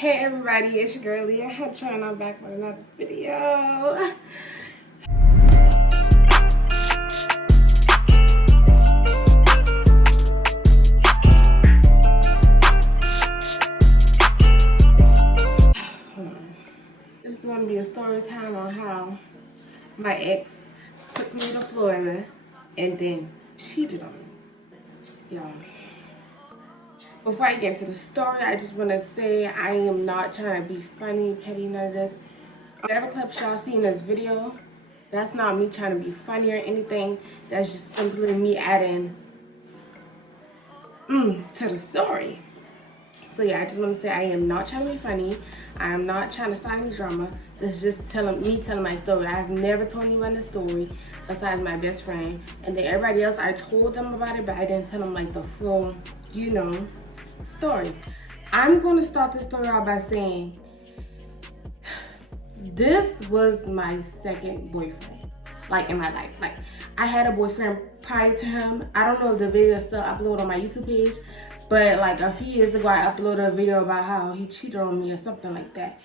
Hey everybody, it's your girl Leah. I'm trying on back with another video. This is going to be a story time on how my ex took me to Florida and then cheated on me. Y'all. Before I get into the story, I just want to say I am not trying to be funny, petty, none of this. Whatever clips y'all see in this video, that's not me trying to be funny or anything. That's just simply me adding to the story. So yeah, I just want to say I am not trying to be funny. I am not trying to start any drama. It's just me telling my story. I have never told anyone the story besides my best friend. And then everybody else, I told them about it, but I didn't tell them like the full, story. I'm going to start this story out by saying this was my second boyfriend, like in my life. Like I had a boyfriend prior to him. I don't know if the video is still uploaded on my YouTube page, but like a few years ago, I uploaded a video about how he cheated on me or something like that.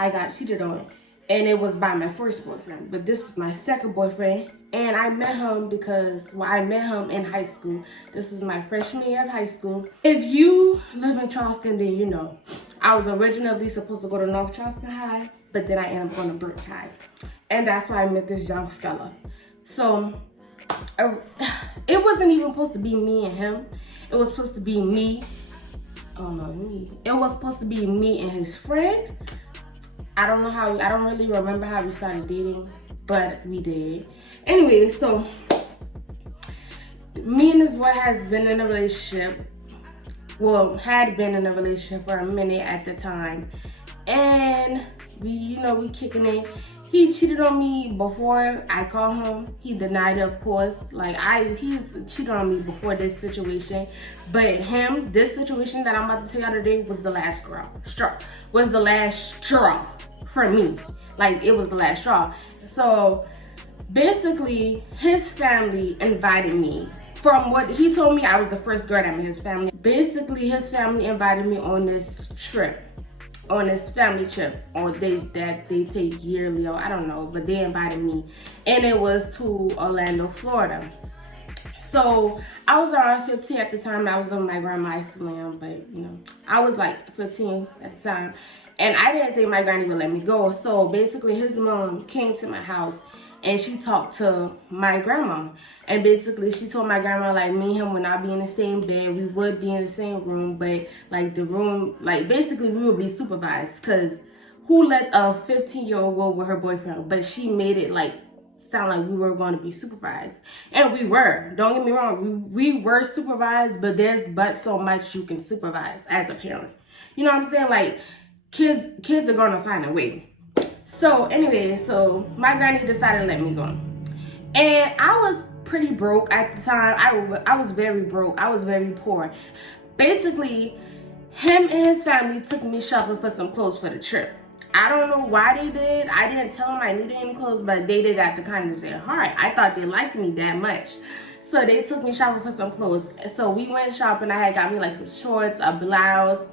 I got cheated on, and it was by my first boyfriend. But this was my second boyfriend, and I met him because, I met him in high school. This was my freshman year of high school. If you live in Charleston, then you know. I was originally supposed to go to North Charleston High, but then I ended up going to Burke High. And that's why I met this young fella. So, it wasn't even supposed to be me and him. It was supposed to be me. Oh no, me. It was supposed to be me and his friend. I don't really remember how we started dating, but we did. Anyway, so me and this boy has been in a relationship. Well, had been in a relationship for a minute at the time. And we kicking it. He cheated on me before I called him. He denied it, of course. He cheated on me before this situation. But this situation that I'm about to tell y'all today was the last straw. Was the last straw for me. Like, it was the last straw. So, basically, his family invited me. From what he told me, I was the first girl that met his family. Basically, his family invited me on this trip. On this family trip, that they take yearly, or I don't know, but they invited me, and it was to Orlando, Florida. So I was around 15 at the time. I was living with my grandma. I still am, but I was like 15 at the time, and I didn't think my granny would let me go. So basically, his mom came to my house. And she talked to my grandma. And basically, she told my grandma, like, me and him would not be in the same bed. We would be in the same room. But, like, the room, like, basically, we would be supervised. Because who lets a 15-year-old go with her boyfriend? But she made it, like, sound like we were going to be supervised. And we were. Don't get me wrong. We were supervised. But there's but so much you can supervise as a parent. You know what I'm saying? Like, kids are going to find a way. So anyway, my granny decided to let me go. And I was pretty broke at the time. I was very broke. I was very poor. Basically, him and his family took me shopping for some clothes for the trip. I don't know why they did. I didn't tell them I needed any clothes, but they did at the kindness of their heart. I thought they liked me that much. So they took me shopping for some clothes. So we went shopping. I had got me like some shorts, a blouse,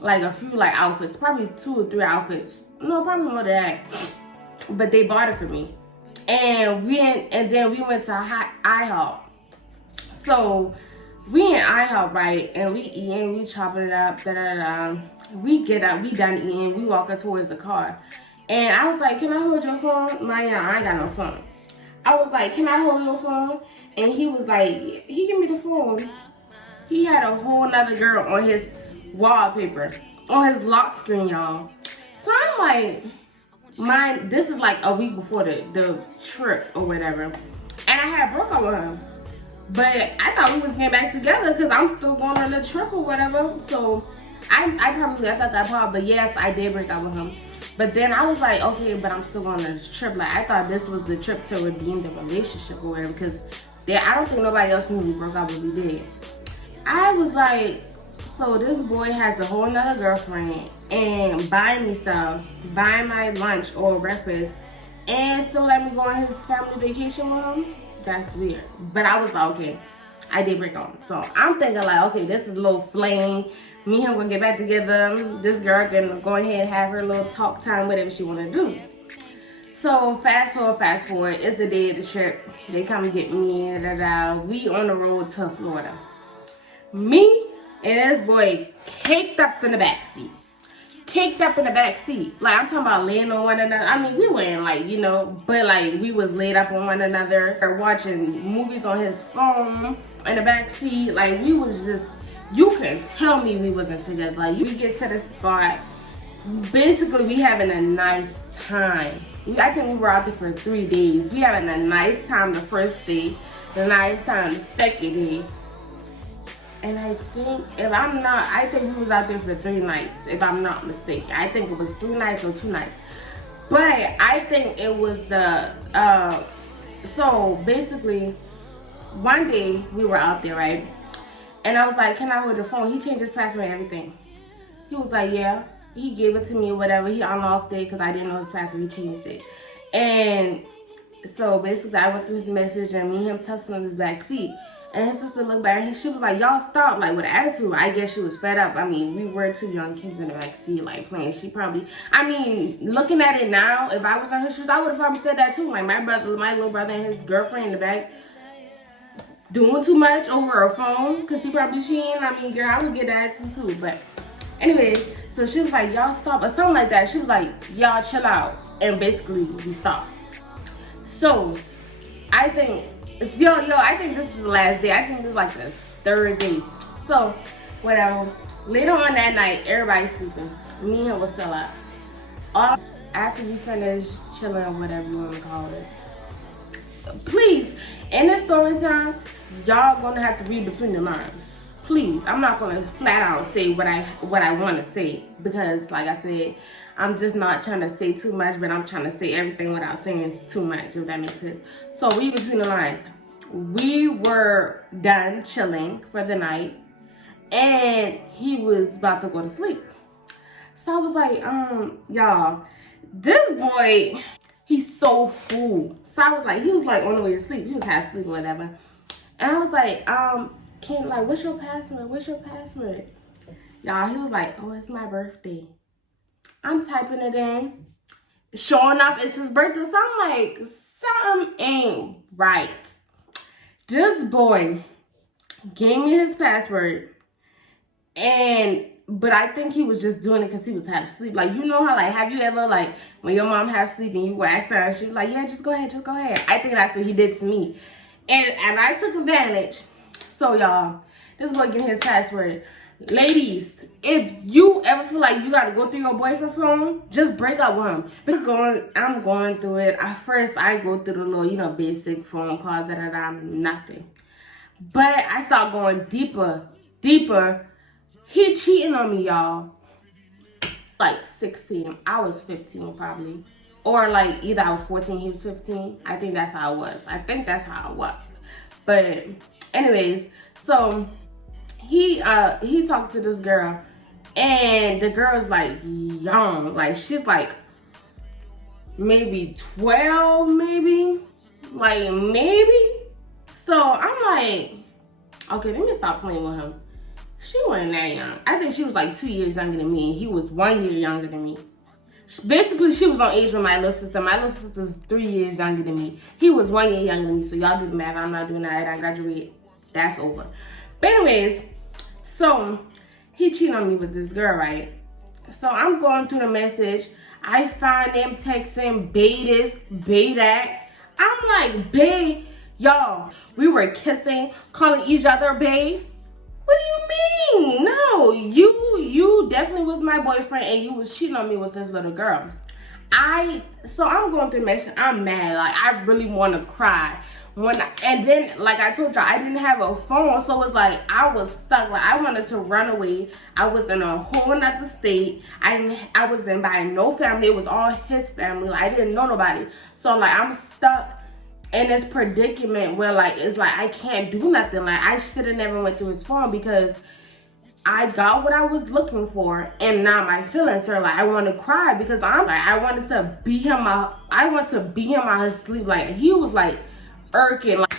like a few like outfits, probably 2 or 3 outfits. No, probably more than that. But they bought it for me. And then we went to IHOP. So we in IHOP, right? And we eating, we chopping it up, We get up, we done eating, we walking towards the car. And I was like, can I hold your phone? I ain't got no phone. I was like, can I hold your phone? And he was like, he give me the phone. He had a whole nother girl on his wallpaper, on his lock screen, y'all. So I'm like, this is like a week before the trip or whatever. And I had broke up with him. But I thought we was getting back together because I'm still going on the trip or whatever. So I probably left at that part. But yes, I did break up with him. But then I was like, okay, but I'm still going on this trip. Like, I thought this was the trip to redeem the relationship or whatever. Because I don't think nobody else knew we broke up, but we did. I was like, so this boy has a whole nother girlfriend and buying me stuff, buying my lunch or breakfast, and still let me go on his family vacation with him? That's weird. But I was like, okay, I did break on. So I'm thinking like, okay, this is a little flame, Me and him gonna get back together. This girl gonna go ahead and have her little talk time, whatever she wanna do. So fast forward, it's the day of the trip. They come get me, we on the road to Florida. Me and this boy caked up in the backseat. Like, I'm talking about laying on one another. I mean, we weren't like, but like we was laid up on one another, or watching movies on his phone in the backseat. Like, we was just, you can tell me we wasn't together. Like, we get to the spot, basically we having a nice time. I think we were out there for 3 days. We having a nice time the first day, the nice time the second day. And I think we was out there for 3 nights, if I'm not mistaken. I think it was 3 nights or 2 nights. But I think it was so basically, one day we were out there, right? And I was like, can I hold your phone? He changed his password and everything. He was like, yeah. He gave it to me or whatever. He unlocked it because I didn't know his password. He changed it. And so basically, I went through his message and me and him tussling on his back seat. And his sister looked back and she was like, y'all stop, like, with attitude. I guess she was fed up. I mean, we were 2 young kids in the back seat, like, playing. She probably, I mean, looking at it now, if I was in her shoes, I would have probably said that too. Like, my little brother and his girlfriend in the back doing too much over her phone, because she ain't. I mean, girl, I would get that attitude too. But anyways, so she was like, y'all stop, or something like that. She was like, y'all chill out. And basically, we stopped. So, I think, I think this is the last day. I think this is like the 3rd day. So, whatever. Later on that night, everybody's sleeping. Me and him was still up. After we finished chilling, whatever you want to call it. Please, in this story time, y'all gonna have to read between the lines. Please, I'm not gonna flat out say what I want to say, because, like I said, I'm just not trying to say too much, but I'm trying to say everything without saying too much, if that makes sense. So read between the lines. We were done chilling for the night, and he was about to go to sleep. So I was like, y'all, this boy, he's so full. So I was like, he was like on the way to sleep. He was half asleep or whatever. And I was like, what's your password? Y'all, he was like, oh, it's my birthday. I'm typing it in. Showing up, it's his birthday. So I'm like, something ain't right. This boy gave me his password, but I think he was just doing it because he was half asleep. Like, you know how, like, have you ever, like, when your mom half asleep and you ask her, and she was like, yeah, just go ahead. I think that's what he did to me. And I took advantage. So, y'all, this boy gave me his password. Ladies, if you ever feel like you gotta go through your boyfriend's phone, just break up with him. I'm going through it. At first, I go through the little, basic phone calls, nothing. But I start going deeper. He cheating on me, y'all. Like 16. I was 15 probably. Or like either I was 14, he was 15. I think that's how it was. But anyways, so he talked to this girl, and the girl's like young. Like, she's like maybe 12, maybe. So I'm like, okay, let me stop playing with him. She wasn't that young. I think she was like 2 years younger than me, and he was 1 year younger than me. Basically, she was on age with my little sister. My little sister's 3 years younger than me. He was 1 year younger than me, so y'all do the math. I'm not doing that. I graduated. That's over. But anyways, so he cheated on me with this girl, right? So I'm going through the message. I find them texting, bae this, bae that. I'm like, bae, y'all, we were kissing, calling each other bae. What do you mean? No, you definitely was my boyfriend, and you was cheating on me with this little girl. So I'm going through the message. I'm mad. Like, I really want to cry. And then, like I told y'all, I didn't have a phone, so it's like I was stuck. Like, I wanted to run away. I was in a whole nother state. I wasn't by no family. It was all his family. Like, I didn't know nobody. So like, I'm stuck in this predicament where, like, it's like I can't do nothing. Like, I should have never went through his phone, because I got what I was looking for, and now my feelings are like, I want to cry, because I'm like, I wanted to beat him out. I want to beat him out of his sleep. Like, he was like irking, like,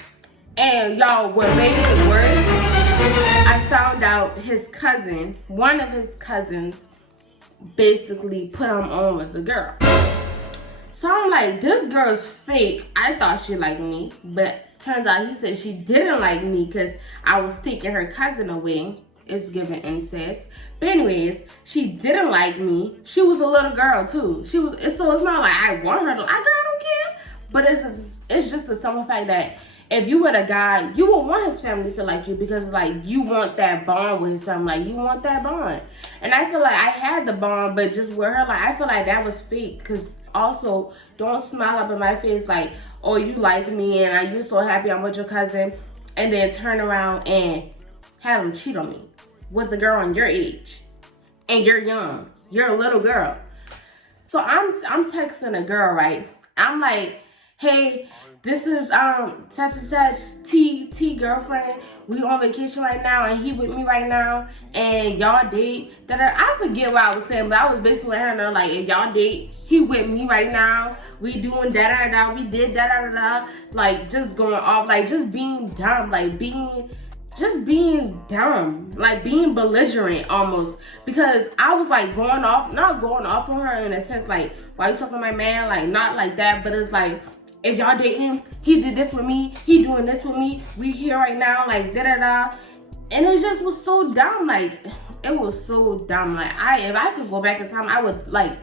and y'all, what made it worse I found out his cousin, one of his cousins, basically put him on with the girl. So I'm like, this girl's fake. I thought she liked me, but turns out he said she didn't like me because I was taking her cousin away. It's giving incest. But anyways, she didn't like me. She was a little girl too. So it's not like I want her to. Girl, I don't care. But it's just the simple fact that if you were a guy, you would want his family to like you because like you want that bond with his family. Like you want that bond. And I feel like I had the bond, but just with her, like I feel like that was fake. Cause also don't smile up in my face like, oh, you like me and are you so happy I'm with your cousin, and then turn around and have him cheat on me with a girl on your age, and you're young, you're a little girl. So I'm texting a girl, right? I'm like, hey, this is such and such T girlfriend. We on vacation right now, and he with me right now, and y'all date. I forget what I was saying, but I was basically letting her know like, if y'all date, he with me right now. We doing da da da. We did da da da. Like just going off, like just being dumb, like being dumb, like being belligerent almost, because I was like not going off on her in a sense like, why you talking to my man, like not like that, but it's like, if y'all dating, he did this with me, he doing this with me, we here right now, like da da da, and it just was so dumb, like it was so dumb, like if I could go back in time, I would like,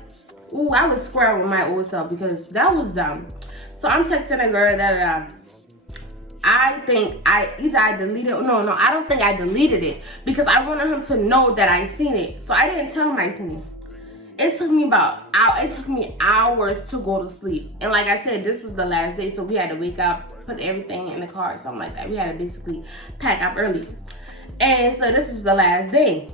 I would square with my old self because that was dumb. So I'm texting a girl that I think I deleted. No, I don't think I deleted it because I wanted him to know that I seen it. So I didn't tell him I seen it. It took me hours to go to sleep. And like I said, this was the last day, so we had to wake up, put everything in the car, something like that. We had to basically pack up early. And so this was the last day.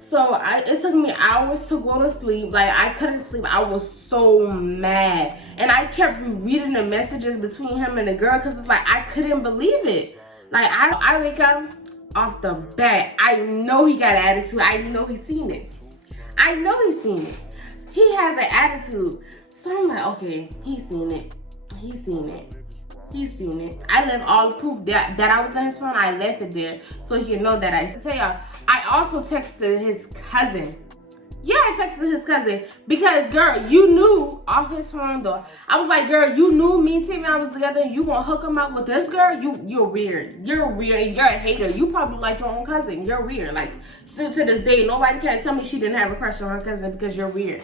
So it took me hours to go to sleep. Like I couldn't sleep. I was so mad. And I kept reading the messages between him and the girl because it's like I couldn't believe it. Like I wake up off the bat. I know he got an attitude. I know he's seen it. He has an attitude. So I'm like, okay, he's seen it. I left all the proof that I was on his phone. I left it there so he can know that I tell y'all. I also texted his cousin. Yeah, I texted his cousin because, girl, you knew off his phone though. I was like, girl, you knew me and Timmy I was together. You gonna hook him up with this girl? You're weird. You're weird and you're a hater. You probably like your own cousin. You're weird. Like still to this day, nobody can tell me she didn't have a crush on her cousin because you're weird.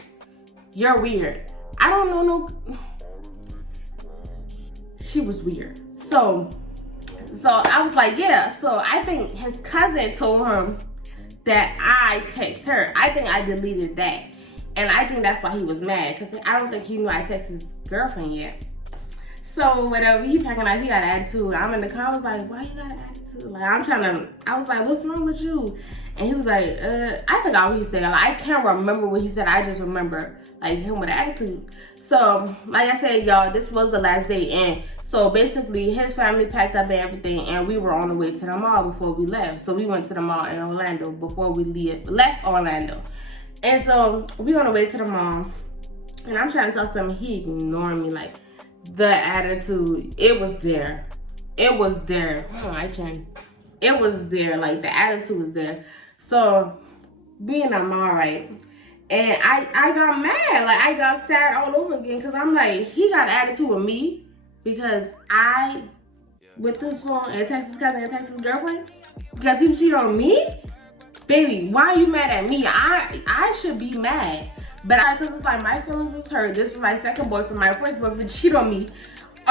You're weird. I don't know no. She was weird. So I was like, yeah. So I think his cousin told him that I text her. I think I deleted that. And I think that's why he was mad. Because I don't think he knew I texted his girlfriend yet. So whatever, he packing up, he got an attitude. I'm in the car, I was like, why you got an attitude? Like I was like, what's wrong with you? And he was like, I forgot what he said. Like, I can't remember what he said. I just remember like him with an attitude. So like I said, y'all, this was the last day. And so basically his family packed up and everything, and we were on the way to the mall before we left. So we went to the mall in Orlando before we left Orlando. And so we on the way to the mall, and I'm trying to tell him, he ignored me. Like the attitude, it was there. It was there. It was there. Like the attitude was there. So being a mall, right? And I got mad. Like I got sad all over again because I'm like, he got an attitude with me because I with this phone and text his cousin and text his girlfriend because he cheated on me. Baby, why are you mad at me? I should be mad. But because it's like my feelings was hurt. This was my second boyfriend. My first boyfriend cheated on me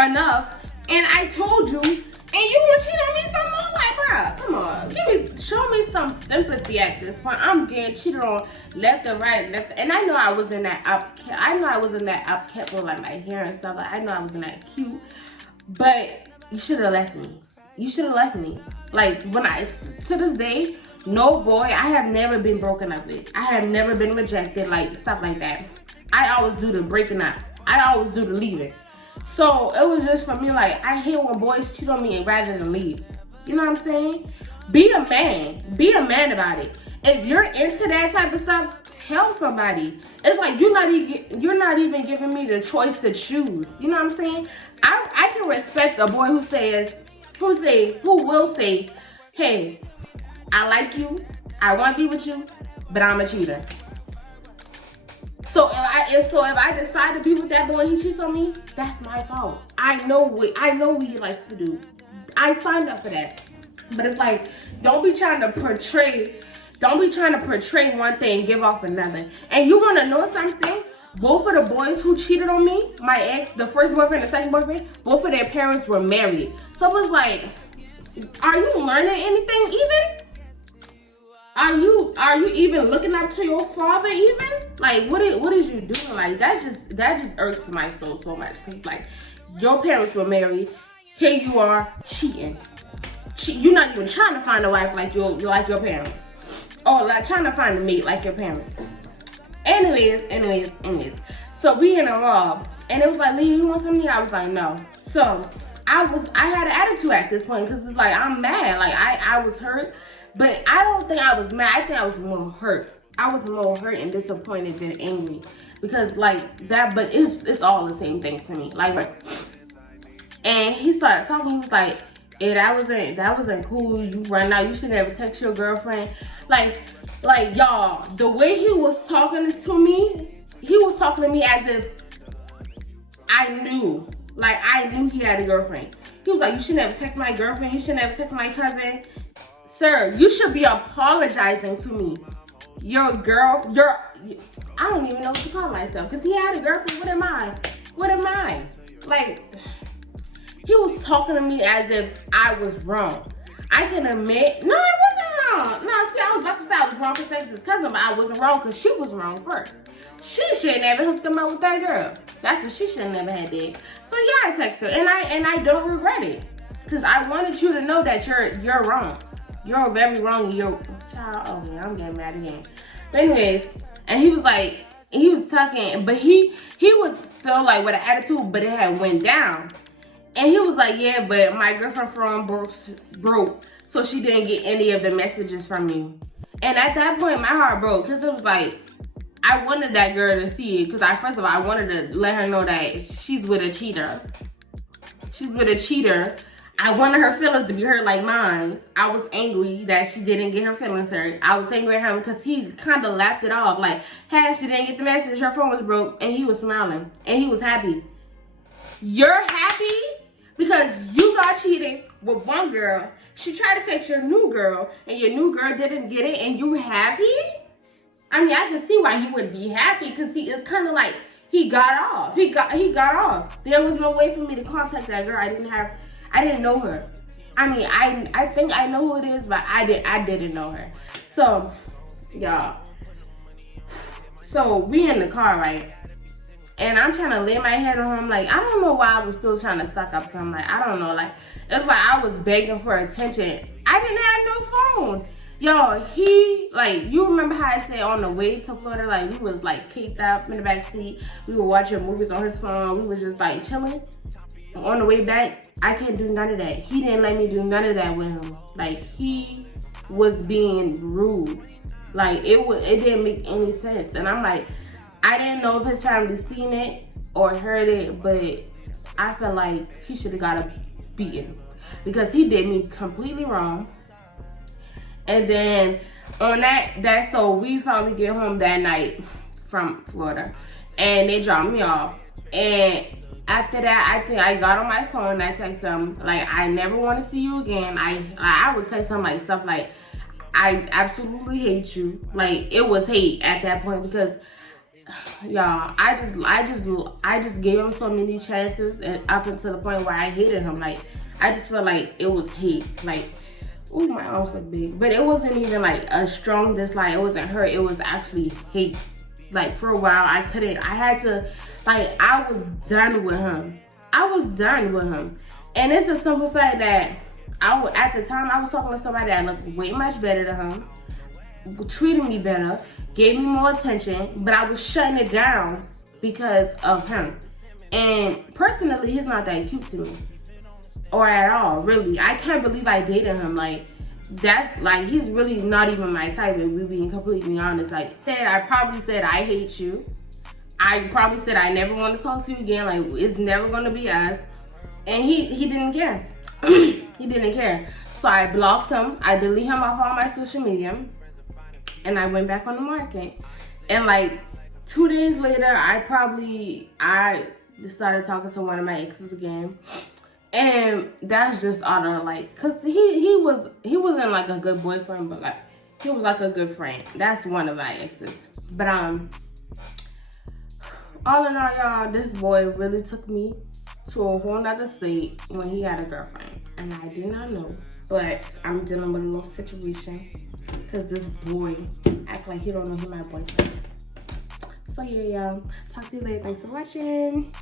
enough. And I told you, and you want to cheat on me some more? Like, bruh, come on. Show me some sympathy at this point. I'm getting cheated on left and right. And I know I was in that upkept with like my hair and stuff. Like, I know I was in that cute. But you should have left me. Like, to this day, no boy, I have never been broken up with. I have never been rejected, like stuff like that. I always do the breaking up. I always do the leaving. So it was just for me, like, I hate when boys cheat on me rather than leave. You know what I'm saying? Be a man. Be a man about it. If you're into that type of stuff, tell somebody. It's like you're not even giving me the choice to choose. You know what I'm saying? I can respect a boy who will say, hey, I like you, I want to be with you, but I'm a cheater. So if I decide to be with that boy and he cheats on me, that's my fault. I know what he likes to do. I signed up for that. But it's like, don't be trying to portray one thing and give off another. And you want to know something? Both of the boys who cheated on me, my ex, the first boyfriend, the second boyfriend, both of their parents were married. So it was like, are you learning anything even? Are you even looking up to your father even? Like, what is you doing? Like, that just irks my soul so much. Cause like, your parents were married, here you are cheating. You're not even trying to find a wife like your parents, or like trying to find a mate like your parents. Anyways. So we in a mall, and it was like, Lee, you want something? I was like, no. So I had an attitude at this point because it's like I'm mad. Like I was hurt. But I don't think I was mad. I think I was more hurt. I was more hurt and disappointed than angry. Because like that, but it's all the same thing to me. Like, and he started talking, he was like, hey, that wasn't cool. You run out, you should never text your girlfriend. Like y'all, the way he was talking to me, he was talking to me as if I knew he had a girlfriend. He was like, you should never text my girlfriend, you should never text my cousin. Sir, you should be apologizing to me. I don't even know what to call myself. Because he had a girlfriend. What am I? Like, he was talking to me as if I was wrong. I can admit, no, I wasn't wrong. No, see, I was about to say I was wrong for texting his cousin, but I wasn't wrong because she was wrong first. She should have never hooked him up with that girl. That's what she should have never had did. So yeah, I texted her, and I don't regret it. Because I wanted you to know that you're wrong. You're very wrong. Child, okay, I'm getting mad again. But anyways, and he was talking, but he was still like with an attitude, but it had went down. And he was like, yeah, but my girlfriend phone broke, so she didn't get any of the messages from you. And at that point, my heart broke, because it was like, I wanted that girl to see it, because first of all, I wanted to let her know that she's with a cheater. I wanted her feelings to be hurt like mine. I was angry that she didn't get her feelings hurt. I was angry at him because he kind of laughed it off. Like, hey, she didn't get the message. Her phone was broke. And he was smiling. And he was happy. You're happy because you got cheated with one girl. She tried to text your new girl. And your new girl didn't get it. And you happy? I mean, I can see why he would be happy. Because it's kind of like he got off. He got off. There was no way for me to contact that girl. I didn't know her. I mean, I think I know who it is, but I didn't know her. So, y'all. So, we in the car, right? And I'm trying to lay my head on him. Like, I don't know why I was still trying to suck up to him. Like, I don't know. Like, it's like I was begging for attention. I didn't have no phone. Y'all, you remember how I said on the way to Florida, like, we was, like, caked up in the back seat. We were watching movies on his phone. We was just, like, chilling. On the way back, I couldn't do none of that. He didn't let me do none of that with him. Like, he was being rude. Like, it didn't make any sense. And I'm like, I didn't know if his family seen it or heard it, but I felt like he should have got a beating because he did me completely wrong. And then on so we finally get home that night from Florida, and they dropped me off. And after that, I think I got on my phone and I texted him, like, I never want to see you again. I would say something like stuff like, I absolutely hate you. Like, it was hate at that point because, y'all, I just gave him so many chances and up until the point where I hated him. Like, I just felt like it was hate. Like, ooh, my arms look big. But it wasn't even like a strong dislike. It wasn't hurt. It was actually hate. Like, for a while, I had to, like, I was done with him. And it's the simple fact that at the time, I was talking to somebody that looked way much better than him, treated me better, gave me more attention, but I was shutting it down because of him. And personally, he's not that cute to me. Or at all, really. I can't believe I dated him. Like, that's, like, he's really not even my type, if we're being completely honest. Like, I probably said, I hate you. I probably said, I never want to talk to you again. Like, it's never going to be us. And he didn't care. He didn't care. So I blocked him. I deleted him off all my social media. And I went back on the market. And like 2 days later, I started talking to one of my exes again. And that's just out of like, cause he wasn't like a good boyfriend, but like he was like a good friend. That's one of my exes. But all in all, y'all, this boy really took me to a whole nother state when he had a girlfriend, and I did not know. But I'm dealing with a little situation because this boy act like he don't know he my boyfriend. So yeah, y'all. Talk to you later. Thanks for watching.